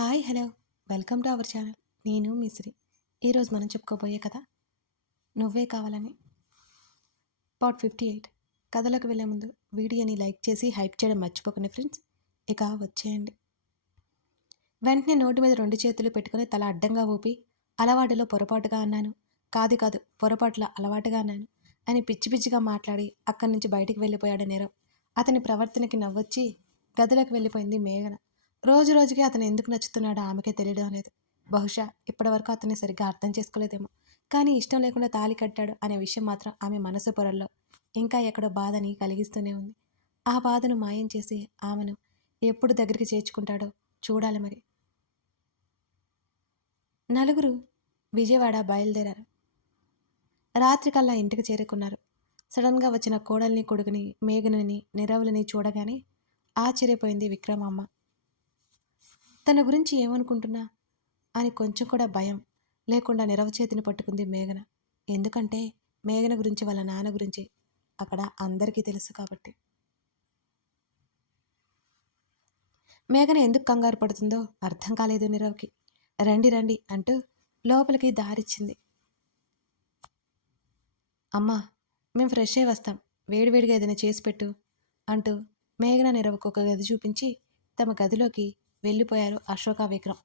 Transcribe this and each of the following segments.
Hi hello welcome to our channel. నేను మిశ్రీ. ఈరోజు మనం చెప్పుకోబోయే కథ నువ్వే కావాలని పార్ట్ 58. కథలోకి వెళ్ళే ముందు వీడియోని లైక్ చేసి హైప్ చేయడం మర్చిపోకండి ఫ్రెండ్స్. ఇక వచ్చేయండి. వెంటనే నోటి మీద 2 చేతులు పెట్టుకుని తల అడ్డంగా ఊపి అలవాటులో పొరపాటుగా అన్నాను, కాదు కాదు పొరపాటులో అలవాటుగా అన్నాను అని పిచ్చి పిచ్చిగా మాట్లాడి అక్కడి నుంచి బయటికి వెళ్ళిపోయాడు నీరవ్. అతని ప్రవర్తనకి నవ్వొచ్చి గదిలోకి వెళ్ళిపోయింది మేఘన. రోజు రోజుకి అతను ఎందుకు నచ్చుతున్నాడో ఆమెకే తెలియడం లేదు. బహుశా ఇప్పటివరకు అతన్ని సరిగ్గా అర్థం చేసుకోలేదేమో. కానీ ఇష్టం లేకుండా తాళి కట్టాడు అనే విషయం మాత్రం ఆమె మనసు పొరల్లో ఇంకా ఎక్కడో బాధని కలిగిస్తూనే ఉంది. ఆ బాధను మాయం చేసి ఆమెను ఎప్పుడు దగ్గరికి చేర్చుకుంటాడో చూడాలి మరి. నలుగురు విజయవాడ బయలుదేరారు. రాత్రికల్లా ఇంటికి చేరుకున్నారు. సడన్గా వచ్చిన కోడల్ని, కొడుకుని, మేఘనని, నిరవులని చూడగానే ఆశ్చర్యపోయింది విక్రమ్ అమ్మ. తన గురించి ఏమనుకుంటున్నా అని కొంచెం కూడా భయం లేకుండా నిరవ చేతిని పట్టుకుంది మేఘన. ఎందుకంటే మేఘన గురించి వాళ్ళ నాన్న గురించి అక్కడ అందరికీ తెలుసు కాబట్టి. మేఘన ఎందుకు కంగారు పడుతుందో అర్థం కాలేదు నిరవ్కి. రండి రండి అంటూ లోపలికి దారిచ్చింది. అమ్మా, మేము ఫ్రెష్ అయి వస్తాం, వేడివేడిగా ఏదైనా చేసి పెట్టు అంటూ మేఘన నిరవకు ఒక గది చూపించి తమ గదిలోకి వెళ్ళిపోయారు అశోక, విక్రమ్.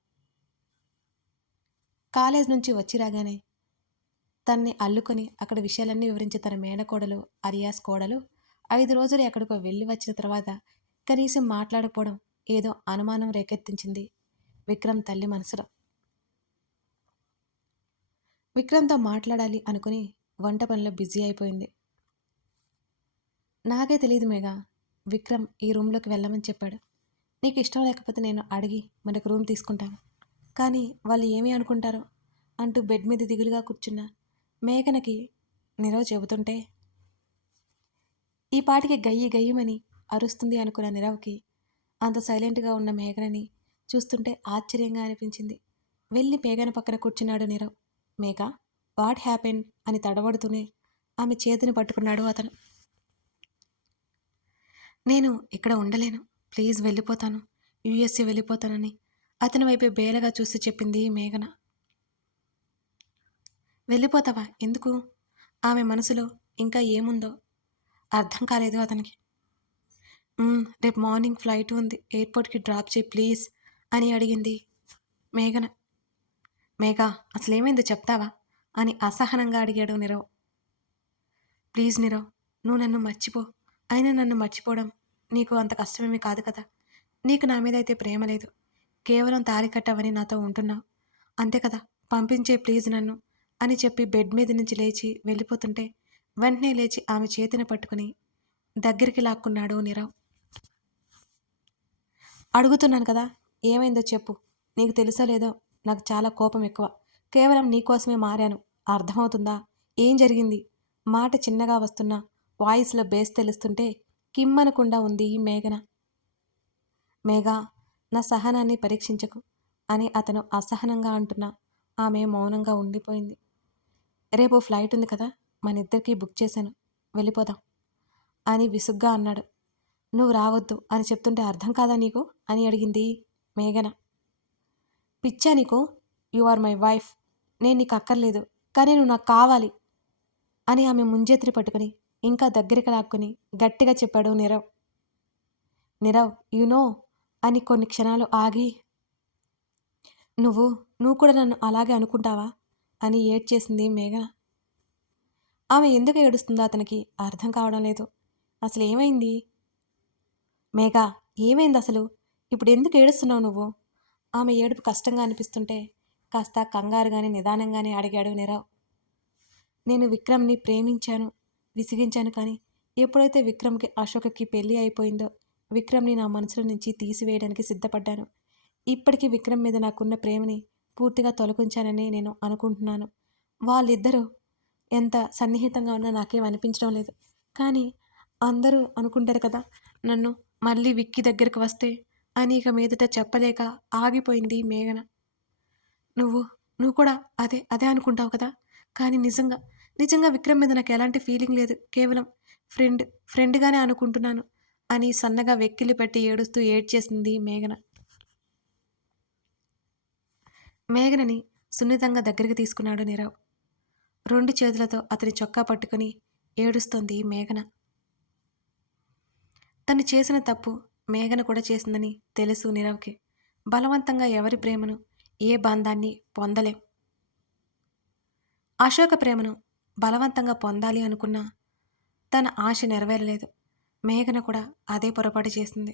కాలేజ్ నుంచి వచ్చి రాగానే తన్ని అల్లుకొని అక్కడ విషయాలన్నీ వివరించి తన మేనకోడలు అరియాస్ కోడలు 5 రోజులు ఎక్కడికో వెళ్ళి వచ్చిన తర్వాత కనీసం మాట్లాడకపోవడం ఏదో అనుమానం రేకెత్తించింది విక్రమ్ తల్లి మనసులో. విక్రమ్తో మాట్లాడాలి అనుకుని వంట పనిలో బిజీ అయిపోయింది. నాకే తెలియదు మేఘా, విక్రమ్ ఈ రూమ్లోకి వెళ్ళమని చెప్పాడు. నీకు ఇష్టం లేకపోతే నేను అడిగి మనకు రూమ్ తీసుకుంటాను, కానీ వాళ్ళు ఏమీ అనుకుంటారో అంటూ బెడ్ మీద దిగులుగా కూర్చున్న మేఘనకి నిరవ్ చెబుతుంటే ఈ పాటికి గయ్యి గయ్యమని అరుస్తుంది అనుకున్న నిరవ్కి అంత సైలెంట్గా ఉన్న మేఘనని చూస్తుంటే ఆశ్చర్యంగా అనిపించింది. వెళ్ళి మేఘన పక్కన కూర్చున్నాడు నిరవ్. మేఘ, వాట్ హ్యాపెన్ అని తడబడుతూనే ఆమె చేతిని పట్టుకున్నాడు అతను. నేను ఇక్కడ ఉండలేను, ప్లీజ్ వెళ్ళిపోతాను, యుఎస్ఏ వెళ్ళిపోతానని అతని వైపే బేలగా చూసి చెప్పింది మేఘన. వెళ్ళిపోతావా? ఎందుకు? ఆమె మనసులో ఇంకా ఏముందో అర్థం కాలేదు అతనికి. రేపు మార్నింగ్ ఫ్లైట్ ఉంది, ఎయిర్పోర్ట్కి డ్రాప్ చేయి ప్లీజ్ అని అడిగింది మేఘన. మేఘా, అసలేమైందో చెప్తావా అని అసహనంగా అడిగాడు నిరవ్. ప్లీజ్ నిరవ్, నువ్వు నన్ను మర్చిపో. అయినా నన్ను మర్చిపోవడం నీకు అంత కష్టమేమీ కాదు కదా. నీకు నా మీద అయితే ప్రేమ లేదు, కేవలం తాళి కట్టావని నాతో ఉంటున్నావు అంతే కదా. పంపించే ప్లీజ్ నన్ను అని చెప్పి బెడ్ మీద నుంచి లేచి వెళ్ళిపోతుంటే వెంటనే లేచి ఆమె చేతిని పట్టుకుని దగ్గరికి లాక్కున్నాడు నీరవ్. అడుగుతున్నాను కదా, ఏమైందో చెప్పు. నీకు తెలుసో లేదో నాకు చాలా కోపం ఎక్కువ. కేవలం నీకోసమే మారాను, అర్థమవుతుందా? ఏం జరిగింది? మాట చిన్నగా వస్తున్నా వాయిస్లో బేస్ తెలుస్తుంటే కిమ్మనకుండా ఉంది మేఘన. మేఘా, నా సహనాన్ని పరీక్షించకు అని అతను అసహనంగా అంటున్నా ఆమె మౌనంగా ఉండిపోయింది. రేపు ఫ్లైట్ ఉంది కదా, మన ఇద్దరికీ బుక్ చేశాను, వెళ్ళిపోదాం అని విసుగ్గా అన్నాడు. నువ్వు రావద్దు అని చెప్తుంటే అర్థం కాదా నీకు అని అడిగింది మేఘన. పిచ్చా నీకు? యు ఆర్ మై వైఫ్, నేను నీకు అక్కర్లేదు, కానీ నువ్వు నాకు కావాలి అని ఆమె ముంజేతిని పట్టుకుని ఇంకా దగ్గరికి లాక్కుని గట్టిగా చెప్పాడు నీరవ్. నీరవ్, యు నో అని కొన్ని క్షణాలు ఆగి, నువ్వు నువ్వు కూడా నన్ను అలాగే అనుకుంటావా అని ఏడ్చేసింది మేఘన. ఆమె ఎందుకు ఏడుస్తుందో అతనికి అర్థం కావడం లేదు. అసలు ఏమైంది? మేఘా, ఏమైంది అసలు? ఇప్పుడు ఎందుకు ఏడుస్తున్నావు నువ్వు? ఆమె ఏడుపు కష్టంగా అనిపిస్తుంటే కాస్త కంగారుగానే నిదానంగానే అడిగాడు నీరవ్. నేను విక్రమ్ని ప్రేమించాను, విసిగించాను, కానీ ఎప్పుడైతే విక్రమ్కి అశోకకి పెళ్ళి అయిపోయిందో విక్రమ్ని నా మనసులో నుంచి తీసివేయడానికి సిద్ధపడ్డాను. ఇప్పటికీ విక్రమ్ మీద నాకున్న ప్రేమని పూర్తిగా తొలగించానని నేను అనుకుంటున్నాను. వాళ్ళిద్దరూ ఎంత సన్నిహితంగా ఉన్నా నాకేం అనిపించడం లేదు. కానీ అందరూ అనుకుంటారు కదా నన్ను మళ్ళీ విక్కీ దగ్గరికి వస్తే అని ఇక మీదట చెప్పలేక ఆగిపోయింది మేఘన. నువ్వు నువ్వు కూడా అదే అదే అనుకుంటావు కదా, కానీ నిజంగా నిజంగా విక్రమ్ మీద నాకు ఎలాంటి ఫీలింగ్ లేదు, కేవలం ఫ్రెండ్గానే అనుకుంటున్నాను అని సన్నగా వెక్కిలి పెట్టి ఏడుస్తూ ఏడ్చేసింది మేఘన. మేఘనని సున్నితంగా దగ్గరికి తీసుకున్నాడు నీరవ్. 2 చేతులతో అతని చొక్కా పట్టుకుని ఏడుస్తోంది మేఘన. తను చేసిన తప్పు మేఘన కూడా చేసిందని తెలుసు నీరవ్‌కి. బలవంతంగా ఎవరి ప్రేమను, ఏ బంధాన్ని పొందలేం. అశోక ప్రేమను బలవంతంగా పొందాలి అనుకున్నా తన ఆశ నెరవేరలేదు. మేఘన కూడా అదే పొరపాటు చేసింది.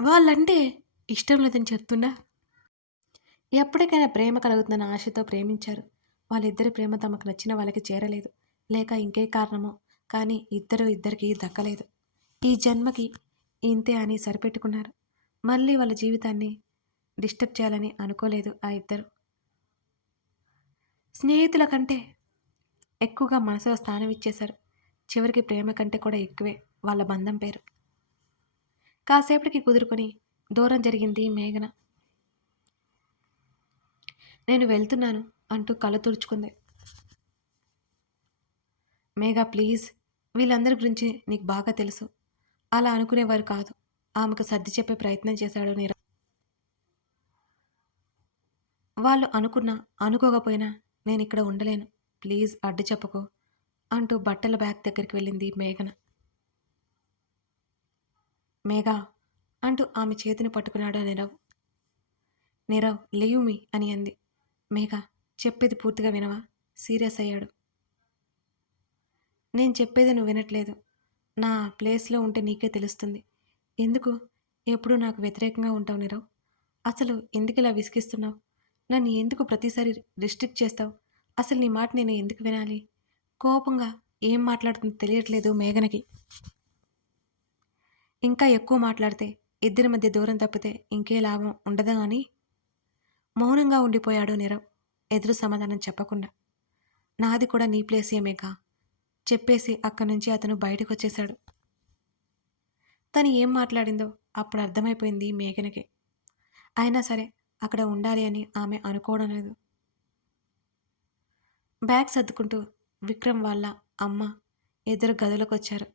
వాళ్ళంటే ఇష్టం లేదని చెప్తున్నా ఎప్పటికైనా ప్రేమ కలుగుతుందన్న ఆశతో ప్రేమించారు. వాళ్ళిద్దరి ప్రేమ తమకు నచ్చిన వాళ్ళకి చేరలేదు. లేక ఇంకే కారణమో కానీ ఇద్దరికీ దక్కలేదు. ఈ జన్మకి ఇంతే అని సరిపెట్టుకున్నారు. మళ్ళీ వాళ్ళ జీవితాన్ని డిస్టర్బ్ చేయాలని అనుకోలేదు ఆ ఇద్దరు. స్నేహితుల కంటే ఎక్కువగా మనసులో స్థానం ఇచ్చేశారు. చివరికి ప్రేమ కంటే కూడా ఎక్కువే వాళ్ళ బంధం పేరు. కాసేపటికి కుదురుకొని దూరం జరిగింది మేఘన. నేను వెళ్తున్నాను అంటూ కళ్ళు తుడుచుకుంది. మేఘ ప్లీజ్, వీళ్ళందరి గురించి నీకు బాగా తెలుసు. అలా అనుకునేవారు కాదు. ఆమెకు సర్ది చెప్పే ప్రయత్నం చేశాడు నీరవ్. వాళ్ళు అనుకున్నా అనుకోకపోయినా నేనిక్కడ ఉండలేను. ప్లీజ్ అడ్డు చెప్పకు అంటూ బట్టల బ్యాగ్ దగ్గరికి వెళ్ళింది మేఘన. మేఘ అంటూ ఆమె చేతిని పట్టుకున్నాడు నీరవ్. నీరవ్ లీవ్ మీ అని అంది. మేఘ చెప్పేది పూర్తిగా వినవా? సీరియస్ అయ్యాడు. నేను చెప్పేది నువ్వు వినట్లేదు. నా ప్లేస్లో ఉంటే నీకే తెలుస్తుంది. ఎందుకు ఎప్పుడూ నాకు వ్యతిరేకంగా ఉంటావు నీరవ్? అసలు ఎందుకు ఇలా విసిగిస్తున్నావు? నన్ను ఎందుకు ప్రతిసారి రిస్ట్రిక్ట్ చేస్తావు? అసలు నీ మాట నేను ఎందుకు వినాలి? కోపంగా ఏం మాట్లాడుతుందో తెలియట్లేదు మేఘనకి. ఇంకా ఎక్కువ మాట్లాడితే ఇద్దరి మధ్య దూరం తప్పితే ఇంకే లాభం ఉండదు అని మౌనంగా ఉండిపోయాడు నీరవ్ ఎదురు సమాధానం చెప్పకుండా. నాది కూడా నీ ప్లేసే మేఘ చెప్పేసి అక్కడి నుంచి అతను బయటకు వచ్చేశాడు. తను ఏం మాట్లాడిందో అప్పుడు అర్థమైపోయింది మేఘనకి. అయినా సరే అక్కడ ఉండాలి అని ఆమె అనుకోవడం లేదు. బ్యాగ్ సర్దుకుంటూ విక్రమ్ వాళ్ళ అమ్మ ఇద్దరు గదిలోకి వచ్చారు.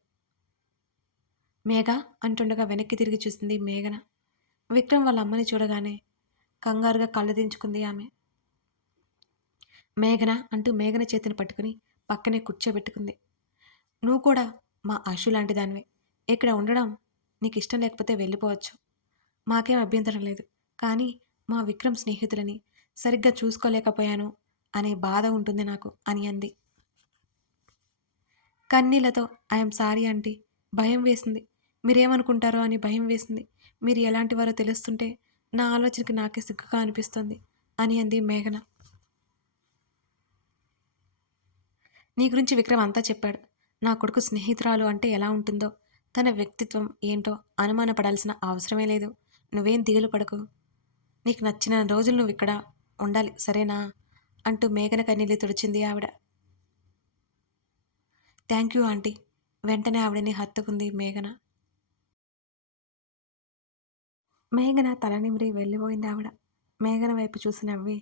మేఘ అంటుండగా వెనక్కి తిరిగి చూసింది మేఘన. విక్రమ్ వాళ్ళ అమ్మని చూడగానే కంగారుగా కళ్ళు దించుకుంది ఆమె. మేఘన అంటూ మేఘన చేతిని పట్టుకుని పక్కనే కూర్చోబెట్టుకుంది. నువ్వు కూడా మా అశు లాంటి దానివే. ఇక్కడ ఉండడం నీకు ఇష్టం లేకపోతే వెళ్ళిపోవచ్చు. మాకేం అభ్యంతరం లేదు. కానీ మా విక్రమ్ స్నేహితులని సరిగ్గా చూసుకోలేకపోయాను అనే బాధ ఉంటుంది నాకు అని అంది. కన్నీళ్లతో ఐఎమ్ సారీ ఆంటీ. భయం వేసింది. మీరేమనుకుంటారో అని భయం వేసింది. మీరు ఎలాంటి వారో తెలుస్తుంటే నా ఆలోచనకి నాకే సిగ్గుగా అనిపిస్తుంది అని అంది మేఘన. నీ గురించి విక్రమ్ అంతా చెప్పాడు. నా కొడుకు స్నేహితురాలు అంటే ఎలా ఉంటుందో, తన వ్యక్తిత్వం ఏంటో అనుమానపడాల్సిన అవసరమే లేదు. నువ్వేం దిగులు పడకు. నీకు నచ్చిన రోజులు నువ్వు ఇక్కడ ఉండాలి సరేనా అంటూ మేఘన కన్నీళ్ళు తుడిచింది ఆవిడ. Thank you aunty. వెంటనే ఆవిడని హత్తుకుంది మేఘన. మేఘన తల నిమిరి వెళ్ళిపోయింది ఆవిడ. మేఘన వైపు చూసి నవ్వి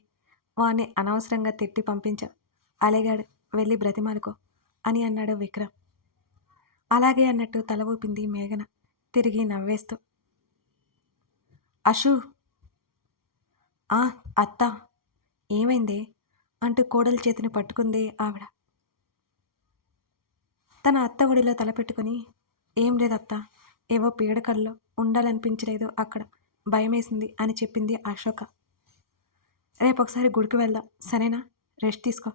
వాణ్ణి అనవసరంగా తిట్టి పంపించా. అలిగాడు. వెళ్ళి బ్రతిమాలుకో అని అన్నాడు విక్రమ్. అలాగే అన్నట్టు తల ఊపింది మేఘన తిరిగి నవ్వేస్తూ. అశు. ఆ అత్త. ఏమైందే అంటూ కోడలి చేతిని పట్టుకుంది ఆవిడ. తన అత్త ఒడిలో తల పెట్టుకుని ఏం లేదత్త, ఏవో పీడకల్లో ఉండాలనిపించలేదు అక్కడ, భయమేసింది అని చెప్పింది అశోక. రేపొకసారి గుడికి వెళ్దాం సరేనా? రెస్ట్ తీసుకో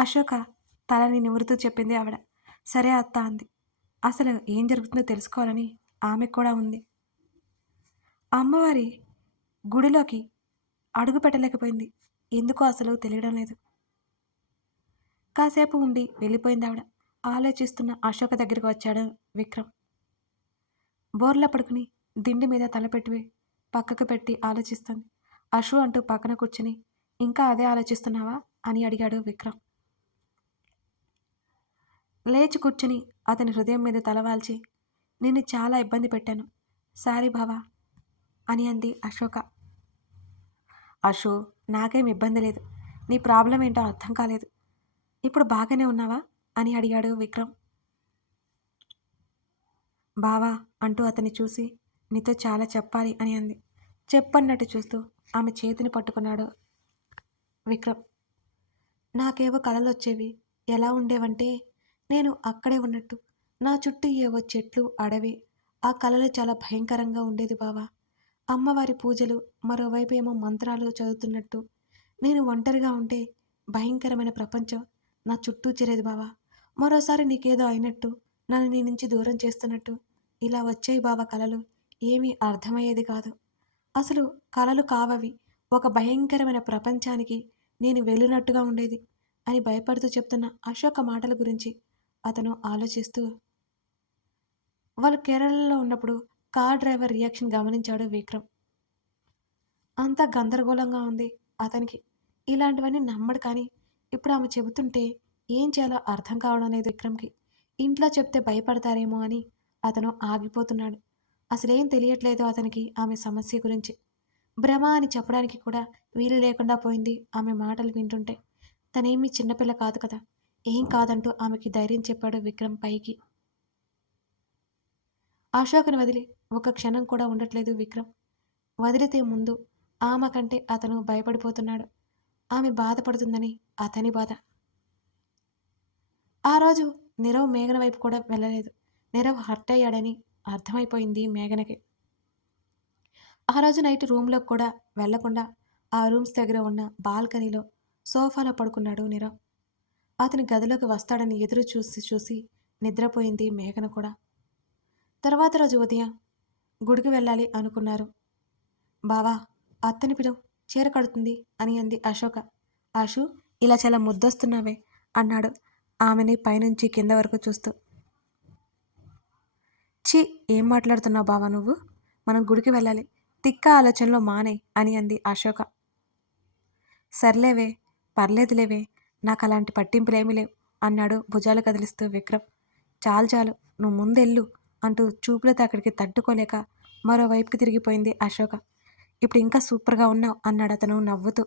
అశోక తలని నిమురుతూ చెప్పింది ఆవిడ. సరే అత్త అంది. అసలు ఏం జరుగుతుందో తెలుసుకోవాలని ఆమెకు కూడా ఉంది. అమ్మవారి గుడిలోకి అడుగు పెట్టలేకపోయింది. ఎందుకో అసలు తెలియడం లేదు. కాసేపు ఉండి వెళ్ళిపోయింది ఆవిడ. ఆలోచిస్తున్న అశోక దగ్గరికి వచ్చాడు విక్రమ్. బోర్లా పడుకుని దిండి మీద తలపెట్టి పక్కకు పెట్టి ఆలోచిస్తుంది. అశు అంటూ పక్కన కూర్చుని ఇంకా అదే ఆలోచిస్తున్నావా అని అడిగాడు విక్రమ్. లేచి కూర్చుని అతని హృదయం మీద తలవాల్చి నిన్ను చాలా ఇబ్బంది పెట్టాను, సారీ బావా అని అంది అశోక. అశు, నాకేం ఇబ్బంది లేదు. నీ ప్రాబ్లం ఏంటో అర్థం కాలేదు. ఇప్పుడు బాగానే ఉన్నావా అని అడిగాడు విక్రమ్. బావా అంటూ అతన్ని చూసి నీతో చాలా చెప్పాలి అని అంది. చెప్పన్నట్టు చూస్తూ ఆమె చేతిని పట్టుకున్నాడు విక్రమ్. నాకేవో కలలొచ్చేవి. ఎలా ఉండేవంటే, నేను అక్కడే ఉన్నట్టు. నా చుట్టూ ఏవో చెట్లు, అడవి. ఆ కలలు చాలా భయంకరంగా ఉండేది బావా. అమ్మవారి పూజలు, మరోవైపేమో మంత్రాలు చదువుతున్నట్టు. నేను ఒంటరిగా ఉంటే భయంకరమైన ప్రపంచం నా చుట్టూ చేరేది బావా. మరోసారి నీకేదో అయినట్టు, నన్ను నీ నుంచి దూరం చేస్తున్నట్టు. ఇలా వచ్చాయి బావా కలలు. ఏమీ అర్థమయ్యేది కాదు. అసలు కలలు కావవి. ఒక భయంకరమైన ప్రపంచానికి నేను వెళ్ళినట్టుగా ఉండేది అని భయపడుతూ చెప్తున్న అశోక మాటల గురించి అతను ఆలోచిస్తూ వాళ్ళు కేరళలో ఉన్నప్పుడు కార్ డ్రైవర్ రియాక్షన్ గమనించాడు విక్రమ్. అంతా గందరగోళంగా ఉంది అతనికి. ఇలాంటివన్నీ నమ్మడు కానీ ఇప్పుడు ఆమె చెబుతుంటే ఏం చేయాలో అర్థం కావడం లేదు విక్రమ్కి. ఇంట్లో చెప్తే భయపడతారేమో అని అతను ఆగిపోతున్నాడు. అసలేం తెలియట్లేదు అతనికి ఆమె సమస్య గురించి. భ్రమ అని చెప్పడానికి కూడా వీలు లేకుండా పోయింది ఆమె మాటలు వింటుంటే. తనేమీ చిన్నపిల్ల కాదు కదా. ఏం కాదంటూ ఆమెకి ధైర్యం చెప్పాడు విక్రమ్ పైకి. అశోక్ని వదిలి ఒక క్షణం కూడా ఉండట్లేదు విక్రమ్. వదిలితే ముందు ఆమె కంటే అతను భయపడిపోతున్నాడు. ఆమె బాధపడుతుందని అతని బాధ. ఆ రోజు నీరవ్ మేఘన వైపు కూడా వెళ్ళలేదు. నీరవ్ హర్ట్ అయ్యాడని అర్థమైపోయింది మేఘనకి. ఆ రోజు నైట్ రూమ్లోకి కూడా వెళ్లకుండా ఆ రూమ్స్ దగ్గర ఉన్న బాల్కనీలో సోఫాలో పడుకున్నాడు నీరవ్. అతని గదిలోకి వస్తాడని ఎదురు చూసి చూసి నిద్రపోయింది మేఘన కూడా. తర్వాత రోజు ఉదయం గుడికి వెళ్ళాలి అనుకున్నారు. బావా, అత్తని పిలువు, చీర కడుతుంది అని అంది అశోక. ఆశు, ఇలా చాలా ముద్దొస్తున్నావే అన్నాడు ఆమెని పైనుంచి కింద వరకు చూస్తూ. ఛీ, ఏం మాట్లాడుతున్నావు బావా నువ్వు? మనం గుడికి వెళ్ళాలి, తిక్క ఆలోచనలో మానే అని అంది అశోక. సర్లేవే, పర్లేదులేవే, నాకు అలాంటి పట్టింపులేమీ లేవు అన్నాడు భుజాలు కదిలిస్తూ విక్రమ్. చాలు చాలు, నువ్వు ముందెళ్ళు అంటూ చూపులతో అక్కడికి తట్టుకోలేక మరోవైపుకి తిరిగిపోయింది అశోక. ఇప్పుడు ఇంకా సూపర్గా ఉన్నావు అన్నాడు అతను నవ్వుతూ.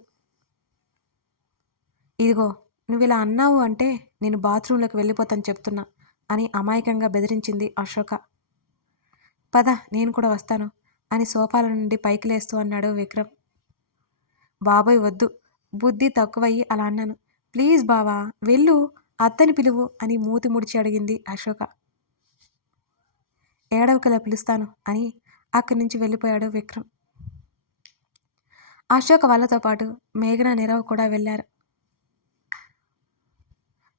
ఇదిగో, నువ్వు ఇలా అన్నావు అంటే నేను బాత్రూంలోకి వెళ్ళిపోతాను చెప్తున్నా అని అమాయకంగా బెదిరించింది అశోక. పద, నేను కూడా వస్తాను అని సోఫాల నుండి పైకి లేస్తూ అన్నాడు విక్రమ్. బాబోయ్ వద్దు, బుద్ధి తక్కువయ్యి అలా అన్నాను. ప్లీజ్ బావా వెళ్ళు, అత్తని పిలువు అని మూతి ముడిచి అడిగింది అశోక. ఏడవకలా పిలుస్తాను అని అక్కడి నుంచి వెళ్ళిపోయాడు విక్రమ్. అశోక వాళ్ళతో పాటు మేఘన, నీరవ్ కూడా వెళ్ళారు.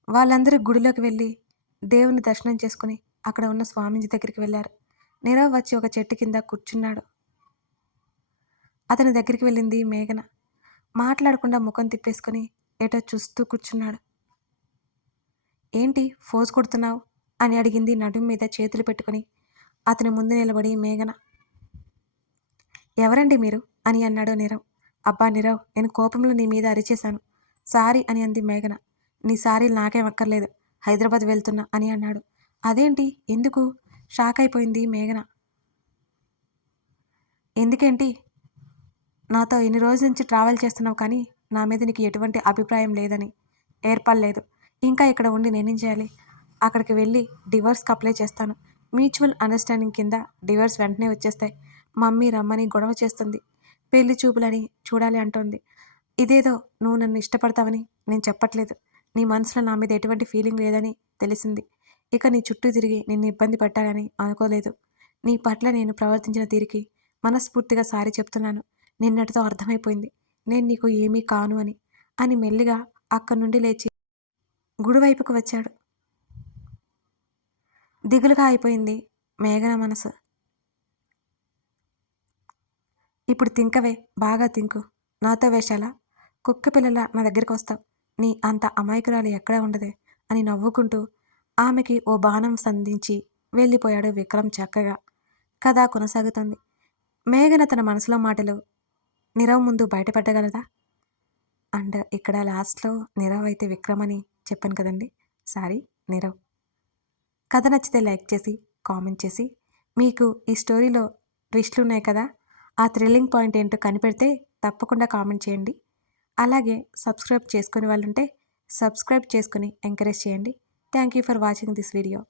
వాళ్ళందరూ గుడిలోకి వెళ్ళి దేవుని దర్శనం చేసుకుని అక్కడ ఉన్న స్వామీజీ దగ్గరికి వెళ్ళారు. నీరవ్ వచ్చి ఒక చెట్టు కింద కూర్చున్నాడు. అతని దగ్గరికి వెళ్ళింది మేఘన. మాట్లాడకుండా ముఖం తిప్పేసుకుని ఏటో చూస్తూ కూర్చున్నాడు. ఏంటి ఫోజ్ కొడుతున్నావు అని అడిగింది నడుం మీద చేతులు పెట్టుకుని అతని ముందు నిలబడి మేఘన. ఎవరండి మీరు అని అన్నాడు నీరవ్. అబ్బా నీరవ్, నేను కోపంలో నీ మీద అరిచేశాను, సారీ అని అంది మేఘన. నీ సారీలు నాకేం అక్కర్లేదు, హైదరాబాద్ వెళ్తున్నా అని అన్నాడు. అదేంటి, ఎందుకు? షాక్ అయిపోయింది మేఘన. ఎందుకేంటి? నాతో ఇన్ని రోజుల నుంచి ట్రావెల్ చేస్తున్నావు కానీ నా మీద నీకు ఎటువంటి అభిప్రాయం లేదని ఏర్పడలేదు. ఇంకా ఇక్కడ ఉండి నేనేం చేయాలి? అక్కడికి వెళ్ళి డివోర్స్కి అప్లై చేస్తాను. మ్యూచువల్ అండర్స్టాండింగ్ కింద డివోర్స్ వెంటనే వచ్చేస్తాయి. మమ్మీ రమ్మని గొడవ చేస్తుంది, పెళ్లి చూపులని చూడాలి అంటోంది. ఇదేదో నువ్వు నన్ను ఇష్టపడతావని నేను చెప్పట్లేదు. నీ మనసులో నా మీద ఎటువంటి ఫీలింగ్ లేదని తెలిసింది. ఇక నీ చుట్టూ తిరిగి నిన్ను ఇబ్బంది పెట్టాలని అనుకోలేదు. నీ పట్ల నేను ప్రవర్తించిన తీరికి మనస్ఫూర్తిగా సారీ చెప్తున్నాను. నిన్నటితో అర్థమైపోయింది నేను నీకు ఏమీ కాను అని మెల్లిగా అక్కడి నుండి లేచి గుడివైపుకు వచ్చాడు. దిగులుగా అయిపోయింది మేఘన మనసు. ఇప్పుడు తింకవే, బాగా తింకు. నాతో వేషాలా? కుక్క పిల్లల నా దగ్గరికి వస్తావు. నీ అంత అమాయకురాలు ఎక్కడా ఉండదే అని నవ్వుకుంటూ ఆమెకి ఓ బాణం సంధించి వెళ్ళిపోయాడు విక్రమ్ చక్కగా. కథ కొనసాగుతుంది. మేఘన తన మనసులో మాటలు నీరవ్ ముందు బయటపడగలదా? అండ్ ఇక్కడ లాస్ట్లో నీరవ్ అయితే విక్రమ్ అని చెప్పాను కదండి, సారీ నీరవ్. కథ నచ్చితే లైక్ చేసి కామెంట్ చేసి, మీకు ఈ స్టోరీలో ట్విస్ట్లు ఉన్నాయి కదా, ఆ థ్రిల్లింగ్ పాయింట్ ఏంటో కనిపెడితే తప్పకుండా కామెంట్ చేయండి. అలాగే సబ్స్క్రైబ్ చేసుకునే వాళ్ళు ఉంటే సబ్స్క్రైబ్ చేసుకుని ఎంకరేజ్ చేయండి. Thank you for watching this video.